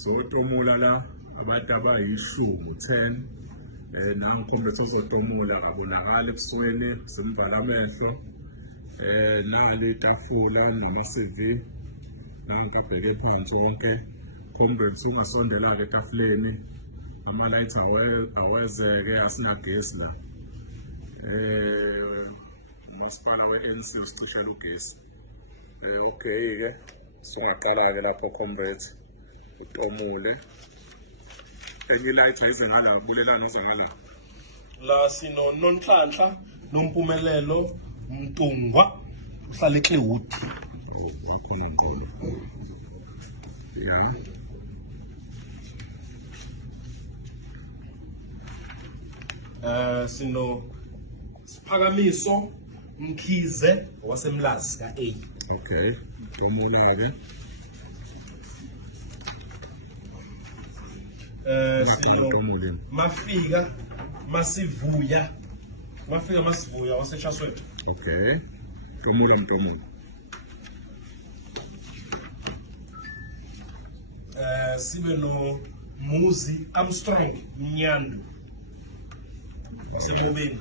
sotomula la abantu abayishumi 10 nangikhombetha uzotomula abonakala ebusweni simvala amehlo nali itafula nama-CV nangikabheke phansi wonke khombetha ungasondela-ke etafuleni ama-light awezeke asinagesi la umasipala we-ANC usicishala ugesi okay-ke sungaqala-ke lapho comrade utomule enye i-light ayize ngala bulelana zangala la sino Nonhlanhla Nompumelelo Mtungwa uhlala eClearwood. Khona inqolo ya Sino Siphakamiso Mkhize waseMlazi ka-A. okay tomula-ke Sino Mafika Masivuya waseChaswell. okay tomula mtomula Sibe no Muzi Armstrong Mnyandu wasebobeni.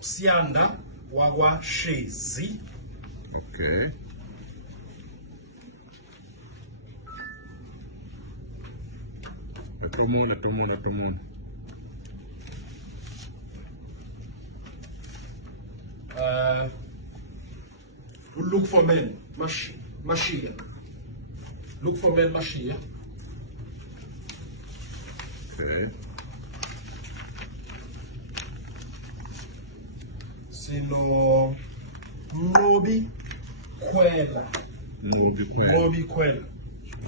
Siyanda wakwaShezi. okay tomula Look for men Mashia. Look for men Mashia. okay Sino Ngobi Khwela. Ngobi Khwela.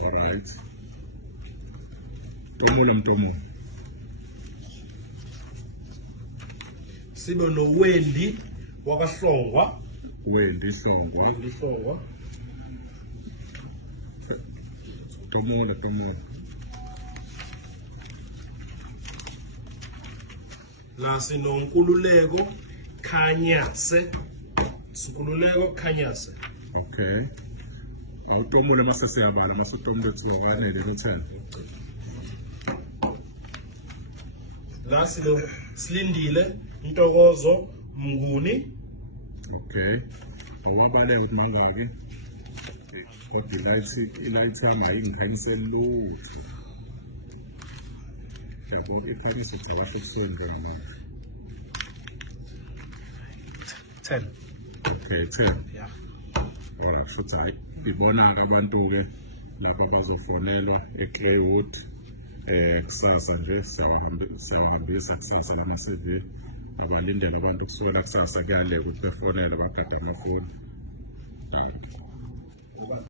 alright tomula mtomula Sibe no Wendi wakaHlongwa. Wendi Hlongwa tomula La sino Nkululeko Khanyase. okay awutomule mase siyabala mase utomule ethiwakanele no-10 La sino Silindile Ntokozo Mnguni. okay awabaleka ukuthi mangaki kodwa i-light yami ayingikhanyiseli lutho yabo ikhanyisa ukuthi kahle ebusweni njengamanje 10. okay 10 Yeah. alright futhi hayi ibona-ke abantu-ke lapho abazofonelwa eClearwood kusasa nje siyawahambisa kusasa lama-CV abalindele abantu kusukela kusasa kuyaleka ukuthi befonele bagade amafoni.